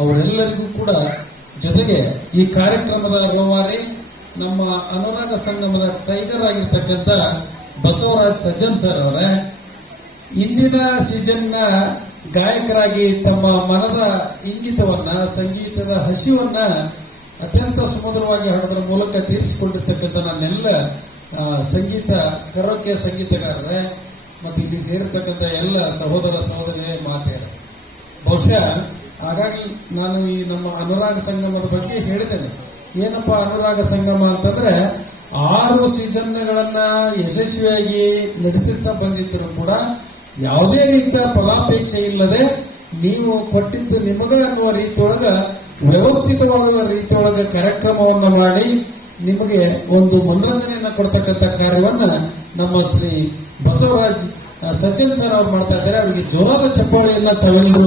ಅವರೆಲ್ಲರಿಗೂ ಕೂಡ ಜೊತೆಗೆ ಈ ಕಾರ್ಯಕ್ರಮದ ರೂವಾರಿ ನಮ್ಮ ಅನುರಾಗ ಸಂಗಮದ ಟೈಗರ್ ಆಗಿರ್ತಕ್ಕಂಥ ಬಸವರಾಜ್ ಸಜ್ಜನ್ ಸರ್ ಅವರೇ, ಇಂದಿನ ಸೀಸನ್ನ ಗಾಯಕರಾಗಿ ತಮ್ಮ ಮನದ ಇಂಗಿತವನ್ನ, ಸಂಗೀತದ ಹಸಿವನ್ನ ಅತ್ಯಂತ ಸುಮಧುರವಾಗಿ ಹಾಡೋದ್ರ ಮೂಲಕ ತೀರಿಸಿಕೊಂಡಿರ್ತಕ್ಕಂಥ ನನ್ನೆಲ್ಲ ಸಂಗೀತ ಕರೋಕೆ ಸಂಗೀತಗಾರರೇ ಮತ್ತು ಇಲ್ಲಿ ಸೇರಿರ್ತಕ್ಕಂಥ ಎಲ್ಲ ಸಹೋದರ ಸಹೋದರಿಯರೇ ಮಾತೆಯರು. ಬಹುಶಃ ಹಾಗಾಗಿ ನಾನು ಈ ನಮ್ಮ ಅನುರಾಗ ಸಂಗಮದ ಬಗ್ಗೆ ಹೇಳಿದ್ದೇನೆ. ಏನಪ್ಪಾ ಅನುರಾಗ ಸಂಗಮ ಅಂತಂದ್ರೆ 6 ಸೀಸನ್ಗಳನ್ನ ಯಶಸ್ವಿಯಾಗಿ ನಡೆಸುತ್ತಾ ಬಂದಿದ್ದರೂ ಕೂಡ ಯಾವುದೇ ರೀತಿಯ ಫಲಾಪೇಕ್ಷೆ ಇಲ್ಲದೆ ನೀವು ಕೊಟ್ಟಿದ್ದು ನಿಮಗ ಅನ್ನುವ ರೀತಿಯೊಳಗ ವ್ಯವಸ್ಥಿತವಾದ ರೀತಿಯೊಳಗ ಕಾರ್ಯಕ್ರಮವನ್ನು ಮಾಡಿ ನಿಮಗೆ ಒಂದು ಮನರಂಜನೆಯನ್ನ ಕೊಡ್ತಕ್ಕಂಥ ಕಾರ್ಯವನ್ನ ನಮ್ಮ ಶ್ರೀ ಬಸವರಾಜ್ ಸಜ್ಜನ್ ಸರ್ ಅವ್ರು ಮಾಡ್ತಾ ಇದ್ದಾರೆ. ಅವರಿಗೆ ಜೋರಾದ ಚಪ್ಪಾಳೆಯನ್ನ ತಾವೆಲ್ಲರೂ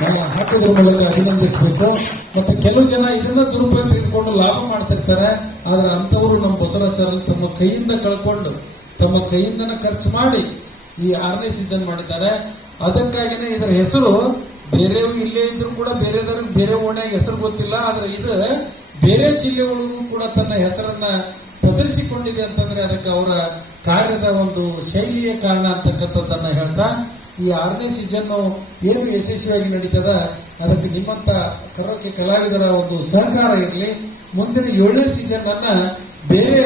ನಮ್ಮ ಹಾಕೋದ್ರ ಮೂಲಕ ಅಭಿನಂದಿಸಬೇಕು. ಮತ್ತೆ ಕೆಲವು ಜನ ಇದನ್ನ ದುರುಪಯೋಗ ತೆಗೆದುಕೊಂಡು ಲಾಭ ಮಾಡ್ತಿರ್ತಾರೆ. ಆದ್ರೆ ಅಂತವರು ನಮ್ಮ ಬಸವರಾಜ್ ಸರ್ ತಮ್ಮ ಕೈಯಿಂದ ಕಳ್ಕೊಂಡು ತಮ್ಮ ಕೈಯಿಂದನ ಖರ್ಚು ಮಾಡಿ ಈ 6ನೇ ಸೀಸನ್ ಮಾಡಿದ್ದಾರೆ. ಅದಕ್ಕಾಗಿನೇ ಇದರ ಹೆಸರು ಬೇರೆ ಇಲ್ಲೇ ಇದ್ರು ಕೂಡ ಬೇರೆದವ್ರಿಗೆ ಬೇರೆ ಓಣ್ಯಾಗ ಹೆಸರು ಗೊತ್ತಿಲ್ಲ. ಆದ್ರೆ ಇದು ಬೇರೆ ಜಿಲ್ಲೆಗಳಿಗೂ ಕೂಡ ತನ್ನ ಹೆಸರನ್ನ ಪಸರಿಸಿಕೊಂಡಿದೆ ಅಂತಂದ್ರೆ ಅದಕ್ಕೆ ಅವರ ಕಾರ್ಯದ ಒಂದು ಶೈಲಿಯೇ ಕಾರಣ ಅಂತಕ್ಕಂಥದ್ದನ್ನ ಹೇಳ್ತಾ, ಈ 6ನೇ ಸೀಸನ್ ಏನು ಯಶಸ್ವಿಯಾಗಿ ನಡೀತದ ಅದಕ್ಕೆ ನಿಮ್ಮಂತ ಕರೋಕೆ ಕಲಾವಿದರ ಒಂದು ಸಹಕಾರ ಇರಲಿ. ಮುಂದಿನ 7ನೇ ಸೀಸನ್ ಅನ್ನ ಬೇರೆ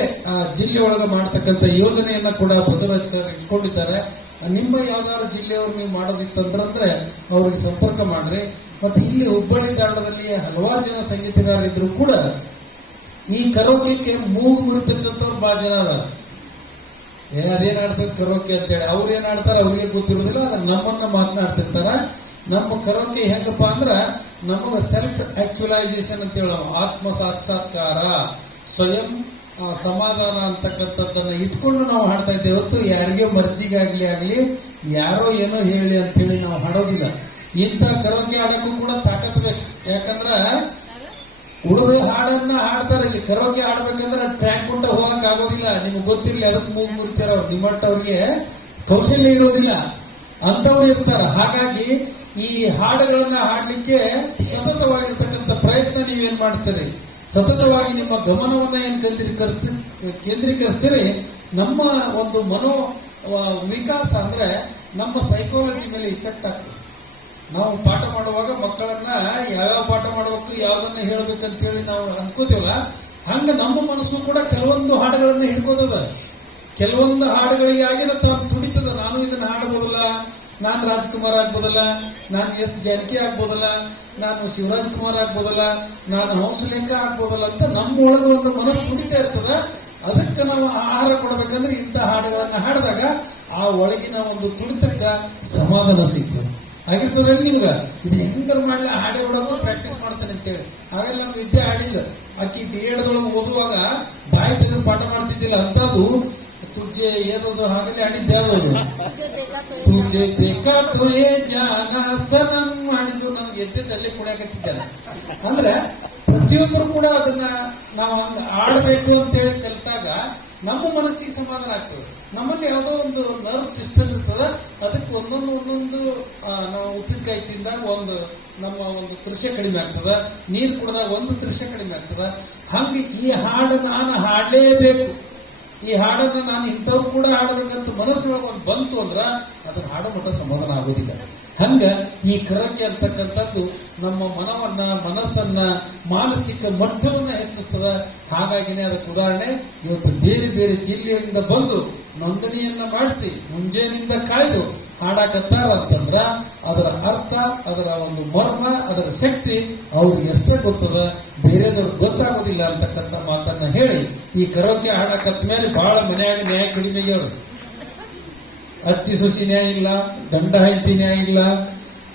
ಜಿಲ್ಲೆಯೊಳಗೆ ಮಾಡತಕ್ಕಂಥ ಯೋಜನೆಯನ್ನ ಕೂಡ ಬಸವರಾಜ್ ಸರ್ ಇಟ್ಕೊಂಡಿದ್ದಾರೆ. ನಿಮ್ಮ ಯಾವ್ದಾದ್ರು ಜಿಲ್ಲೆಯವ್ರು ನೀವು ಮಾಡೋದಿತ್ತಂದ್ರೆ ಅವ್ರಿಗೆ ಸಂಪರ್ಕ ಮಾಡ್ರಿ. ಮತ್ತೆ ಇಲ್ಲಿ ಹುಬ್ಬಳ್ಳಿ ಧಾರವಾಡದಲ್ಲಿ ಹಲವಾರು ಜನ ಸಂಗೀತಗಾರರಿದ್ರು ಕೂಡ ಈ ಕರೋಕೆ ಮೂಗು ಮುರಿತಕ್ಕಂಥವ್ರು ಬಹಳ ಜನ ಅದ. ಅದೇನ್ ಆಡ್ತಾರೆ ಕರೋಕೆ ಅಂತೇಳಿ ಅವ್ರು ಏನ್ ಆಡ್ತಾರೆ ಅವ್ರಿಗೆ ಗೊತ್ತಿರೋದಿಲ್ಲ. ನಮ್ಮನ್ನ ಮಾತನಾಡ್ತಿರ್ತಾರ. ನಮ್ಮ ಕರೋಕೆ ಹೆಂಗಪ್ಪ ಅಂದ್ರ ನಮಗ ಸೆಲ್ಫ್ ಆಕ್ಚುಲೈಸೇಷನ್ ಅಂತ ಹೇಳೋ ಆತ್ಮ ಸಾಕ್ಷಾತ್ಕಾರ, ಸ್ವಯಂ ಸಮಾಧಾನ ಅಂತಕ್ಕಂಥದ್ದನ್ನ ಇಟ್ಕೊಂಡು ನಾವು ಹಾಡ್ತಾ ಇದ್ದೇವೆ ಹೊತ್ತು ಯಾರಿಗೆ ಮರ್ಜಿಗಾಗ್ಲಿ ಯಾರೋ ಏನೋ ಹೇಳಿ ಅಂತ ಹೇಳಿ ನಾವು ಹಾಡೋದಿಲ್ಲ. ಇಂಥ ಕರೋಕೆ ಹಾಡಕ್ಕೂ ಕೂಡ ತಾಕತ್ ಬೇಕು. ಯಾಕಂದ್ರ ಉಳಿದ ಹಾಡನ್ನ ಹಾಡ್ತಾರೆ. ಇಲ್ಲಿ ಕರೋಕೆ ಹಾಡ್ಬೇಕಂದ್ರೆ ಟ್ರ್ಯಾಕ್ ಗುಂಟ ಹೋಗಕ್ ಆಗೋದಿಲ್ಲ. ನಿಮ್ಗೆ ಗೊತ್ತಿರ್ಲಿ ಅದಕ್ಕೆ ಮೂಗು ಮುರಿತಾರವ್ರು. ನಿಮ್ಮಟ್ಟವ್ರಿಗೆ ಕೌಶಲ್ಯ ಇರೋದಿಲ್ಲ, ಅಂತವ್ರು ಇರ್ತಾರ. ಹಾಗಾಗಿ ಈ ಹಾಡುಗಳನ್ನ ಹಾಡ್ಲಿಕ್ಕೆ ಸತತವಾಗಿರ್ತಕ್ಕಂಥ ಪ್ರಯತ್ನ ನೀವೇನ್ ಮಾಡ್ತೀರಿ, ಸತತವಾಗಿ ನಿಮ್ಮ ಗಮನವನ್ನ ಏನ್ ಕೇಂದ್ರೀಕರಿಸ್ತೀರಿ, ನಮ್ಮ ಒಂದು ಮನೋ ವಿಕಾಸ ಅಂದ್ರೆ ನಮ್ಮ ಸೈಕಾಲಜಿ ಮೇಲೆ ಇಫೆಕ್ಟ್ ಆಗ್ತದೆ. ನಾವು ಪಾಠ ಮಾಡುವಾಗ ಮಕ್ಕಳನ್ನ ಯಾವ್ಯಾವ ಪಾಠ ಮಾಡಬೇಕು, ಯಾವ್ದನ್ನ ಹೇಳ್ಬೇಕಂತ ಹೇಳಿ ನಾವು ಅನ್ಕೋತೀವಲ್ಲ, ಹಂಗ ನಮ್ಮ ಮನಸ್ಸು ಕೂಡ ಕೆಲವೊಂದು ಹಾಡುಗಳನ್ನ ಹಿಡ್ಕೋತದ. ಕೆಲವೊಂದು ಹಾಡುಗಳಿಗೆ ಆಗಿನ ತುಡಿತದ. ನಾನು ಇದನ್ನ ಹಾಡಬಹುದಲ್ಲ, ನಾನು ರಾಜ್ಕುಮಾರ್ ಆಗ್ಬೋದಲ್ಲ, ನಾನು ಎಸ್ ಜಾನಕಿ ಆಗ್ಬೋದಲ್ಲ, ನಾನು ಶಿವರಾಜ್ ಕುಮಾರ್ ಆಗ್ಬೋದಲ್ಲ, ನಾನು ಹಂಸಲೇಖ ಆಗ್ಬೋದಲ್ಲ ಅಂತ ನಮ್ಮ ಒಳಗೆ ಒಂದು ಮನಸ್ಸು ತುಡಿತಾ ಇರ್ತದ. ಅದಕ್ಕೆ ನಾವು ಆಹಾರ ಕೊಡಬೇಕಂದ್ರೆ ಇಂಥ ಹಾಡುಗಳನ್ನ ಹಾಡಿದಾಗ ಆ ಒಳಗಿನ ಒಂದು ತುಡಿತಕ್ಕ ಸಮಾಧಾನ ಸಿಗ್ತದೆ. ಆಗಿರ್ತದೆ ನಿಮ್ಗ ಇದನ್ನ ಹೆಂಗಾರ ಮಾಡ್ಲಿ ಹಾಡೆ ಹೊಡೋದು ಪ್ರಾಕ್ಟೀಸ್ ಮಾಡ್ತಾನೆ ಅಂತೇಳಿ. ಹಾಗೆಲ್ಲ ನಮ್ಗೆ ವಿದ್ಯೆ ಹಾಡಿಲ್ಲ. ಆಕಿ ಡಿ.ಎಡ್.ದೊಳಗೆ ಓದುವಾಗ ಬಾಯಿ ತೆಗೆದು ಪಾಠ ಮಾಡ್ತಿದ್ದಿಲ್ಲ. ಅಂತದ್ದು ತುಜ್ಜೆ ಏನದು ಹಾಗಲೇ ಹಾಡಿದ್ದೆ ಯಾವುದು ತುಜ್ಜೆ ಬೇಕಾ ತೋಯೇ ಜಾನ ಸನಂ ಮಾಡಿದ್ದು ನನಗೆ ಎದ್ದಲ್ಲೇ ಕುಡಿಯಾಕತ್ತಿದ್ದಾನೆ. ಅಂದ್ರೆ ಪ್ರತಿಯೊಬ್ಬರು ಕೂಡ ಅದನ್ನ ನಾವು ಹಂಗ ಆಡ್ಬೇಕು ಅಂತೇಳಿ ಕಲಿತಾಗ ನಮ್ಮ ಮನಸ್ಸಿಗೆ ಸಮಾಧಾನ ಆಗ್ತದೆ. ನಮ್ಮಲ್ಲಿ ಯಾವುದೋ ಒಂದು ನರ್ವ್ ಸಿಸ್ಟಮ್ ಇರ್ತದ. ಅದಕ್ಕೆ ಒಂದೊಂದು ನಾವು ಉಪ್ಪಿನಕಾಯಿ ತಿಂದಾಗ ಒಂದು ನಮ್ಮ ಒಂದು ತೃಷೆ ಕಡಿಮೆ ಆಗ್ತದ, ನೀರು ಕುಡಿದಾಗ ಒಂದು ತೃಷೆ ಕಡಿಮೆ ಆಗ್ತದ. ಹಂಗೆ ಈ ಹಾಡನ್ನ ನಾನು ಹಾಡಲೇಬೇಕು, ಈ ಹಾಡನ್ನ ನಾನು ಇಂಥವ್ರು ಕೂಡ ಹಾಡಬೇಕಂತ ಮನಸ್ಸಿನೊಳಗೆ ಒಂದು ಬಂತು ಅಂದ್ರ ಅದನ್ನ ಹಾಡೋ ಮಟ್ಟ ಸಮಾಧಾನ ಆಗೋದಿಲ್ಲ. ಹಂಗ ಈ ಕರೋಕೆ ಅಂತಕ್ಕಂಥದ್ದು ನಮ್ಮ ಮನಸ್ಸನ್ನ ಮಾನಸಿಕ ಮಟ್ಟವನ್ನ ಹೆಚ್ಚಿಸ್ತದ. ಹಾಗಾಗಿನೇ ಅದಕ್ಕೆ ಉದಾಹರಣೆ ಇವತ್ತು ಬೇರೆ ಬೇರೆ ಜಿಲ್ಲೆಯಿಂದ ಬಂದು ನೋಂದಣಿಯನ್ನ ಮಾಡಿಸಿ ಮುಂಜಾನಿಂದ ಕಾಯ್ದು ಹಾಡಾಕತ್ತಾರ ಅಂತಂದ್ರ ಅದರ ಅರ್ಥ, ಅದರ ಒಂದು ಮರ್ಮ, ಅದರ ಶಕ್ತಿ ಅವ್ರಿಗೆ ಎಷ್ಟೇ ಗೊತ್ತದ, ಬೇರೆದವ್ರಿಗೆ ಗೊತ್ತಾಗೋದಿಲ್ಲ ಅಂತಕ್ಕಂಥ ಮಾತನ್ನ ಹೇಳಿ ಈ ಕರೋಕೆ ಹಾಡಕತ್ತ ಮೇಲೆ ಬಹಳ ಮನೆಯಾಗ ನ್ಯಾಯ ಕಡಿಮೆಗೆ ಅವರು ಅತ್ತಿ ಸೊಸಿ ನ್ಯಾಯ ಇಲ್ಲ, ಗಂಡ ಹೆಂಡತಿ ನ್ಯಾಯ ಇಲ್ಲ.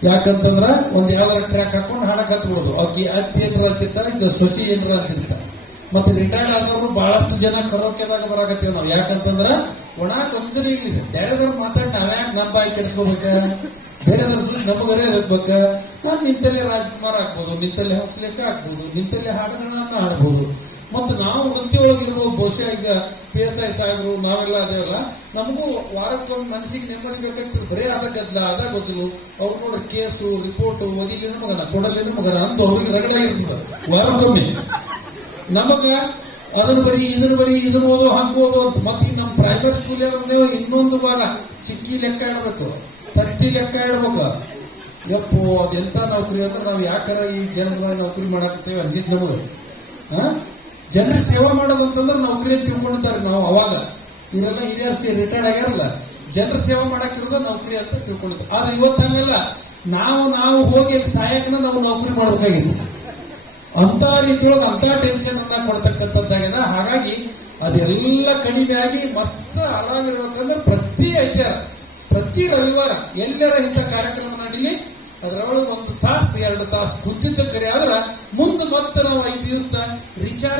ಯಾಕಂತಂದ್ರ ಒಂದ್ ಯಾವ್ದಾರ ಟ್ರ್ಯಾಕ್ ಹಾಕೊಂಡು ಹಾಡಕ್ ಹತ್ಬೋದು. ಆಕಿ ಅತ್ತಿ ಏನ್ರ ಅಂತಿರ್ತಾರೆ, ಸೊಸಿ ಏನ್ರ ಅಂತಿರ್ತಾರೆ. ಮತ್ತೆ ರಿಟೈರ್ಡ್ ಆದವರು ಬಹಳಷ್ಟು ಜನ ಕರೋಕೆದಾಗ ಬರಾಕತ್ತೀವಿ ನಾವು. ಯಾಕಂತಂದ್ರ ಒಣ ಕಂಜರಿ ಇಲ್ಲಿದೆ. ಬೇರೆದವ್ರು ಮಾತಾಡಿ ನಾವ್ಯಾಕೆ ನಮ್ಮ ಬಾಯಿ ಕೆಡಿಸ್ಕೋಬೇಕ, ಬೇರೆದವ್ರ ನಮಗರೇ ಇರ್ಬೇಕ. ನಾನು ನಿಂತಲ್ಲೇ ರಾಜ್ಕುಮಾರ್ ಆಗ್ಬೋದು, ನಿಂತಲ್ಲೇ ಹಂಸಲೇಖ ಆಗ್ಬೋದು, ನಿಂತಲ್ಲೇ ಹಾಡುಗಳನ್ನ ಹಾಡ್ಬೋದು. ಮತ್ತು ನಾವು ವೃತ್ತಿಯೊಳಗಿರುವ ಬಹುಶಃ ಈಗ PSI ಸಾಹೇಬರು ನಾವೆಲ್ಲ ಅದೇವಲ್ಲ, ನಮಗೂ ವಾರಕ್ಕೊಂದು ಮನಸ್ಸಿಗೆ ನೆಮ್ಮದಿ ಬೇಕಾಗ್ತದೆ. ಬರೇ ಆದ ಗದ್ದಲ ಆದ ಗೊತ್ತಲು ಅವ್ರು ನೋಡ್ರಿ ಕೇಸು ರಿಪೋರ್ಟ್ ಓದಿಲಿನ ಮಗನ ಕೊಡಲಿನ ಮಗನ ಅಂತ ಅವ್ರಿಗೆ ರಗಡಾಗಿರ್ತದೆ ವಾರಕ್ಕೊಮ್ಮೆ. ನಮಗ ಅದನ್ನ ಬರೀ ಇದನ್ನ ಓದೋ ಹಂಗೆ ಓದೋ ಅಂತ. ಮತ್ತೆ ನಮ್ಮ ಪ್ರೈಮರಿ ಸ್ಕೂಲ್ ಇನ್ನೊಂದು ವಾರ ಚಿಕ್ಕಿ ಲೆಕ್ಕ ಇಡ್ಬೇಕು, ತತ್ತಿ ಲೆಕ್ಕ ಇಡ್ಬೇಕು. ಯಪ್ಪೋ ಅದೆಂತ ನೌಕರಿ ಅಂದ್ರೆ ನಾವು ಯಾಕಾರ ಈ ಜನರ ನೌಕರಿ ಮಾಡಾಕತ್ತೇವೆ ಅನ್ಸಿತ್ ನಮಗೆ. ಜನರ ಸೇವಾ ಮಾಡೋದಂತಂದ್ರೆ ನೌಕರಿ ಅಂತ ತಿಳ್ಕೊಂಡಿರ್ತಾರೆ ನಾವು. ಅವಾಗ ಇವರೆಲ್ಲ ಹಿರಿಯರು ರಿಟೈರ್ಡ್ ಆಗ್ಯಾರಲ್ಲ, ಜನರ ಸೇವಾ ಮಾಡಾಕಿರೋದ ನೌಕರಿ ಅಂತ ತಿಳ್ಕೊಂಡಿರ್ತಾರೆ. ಆದ್ರೆ ಇವತ್ತು ಹಂಗಲ್ಲ, ನಾವು ಹೋಗಿ ಅಲ್ಲಿ ಸಹಾಯಕನ ನಾವು ನೌಕರಿ ಮಾಡ್ಬೇಕಾಗಿತ್ತು. ಅಂತ ರೀತಿಯೊಳಗೆ ಅಂತ ಟೆನ್ಷನ್ ಅನ್ನ ಕೊಡ್ತಕ್ಕಂಥದ್ದಾಗಿದೆ. ಹಾಗಾಗಿ ಅದೆಲ್ಲ ಕಡಿಮೆ ಆಗಿ ಮಸ್ತ್ ಆರಾಮಿರ್ಬೇಕಂದ್ರೆ ಪ್ರತಿ ರವಿವಾರ ಎಲ್ಲರ ಇಂಥ ಕಾರ್ಯಕ್ರಮ ನಡೀಲಿ, ಅದರೊಳಗೆ 1 ತಾಸು 2 ತಾಸು ಕುಂತಿದ್ದ ಕರೆ ಆದ್ರೆ ಮುಂದೆ ಮತ್ತೆ ನಾವು 5 ದಿವಸ ರಿಚಾರ್ಜ್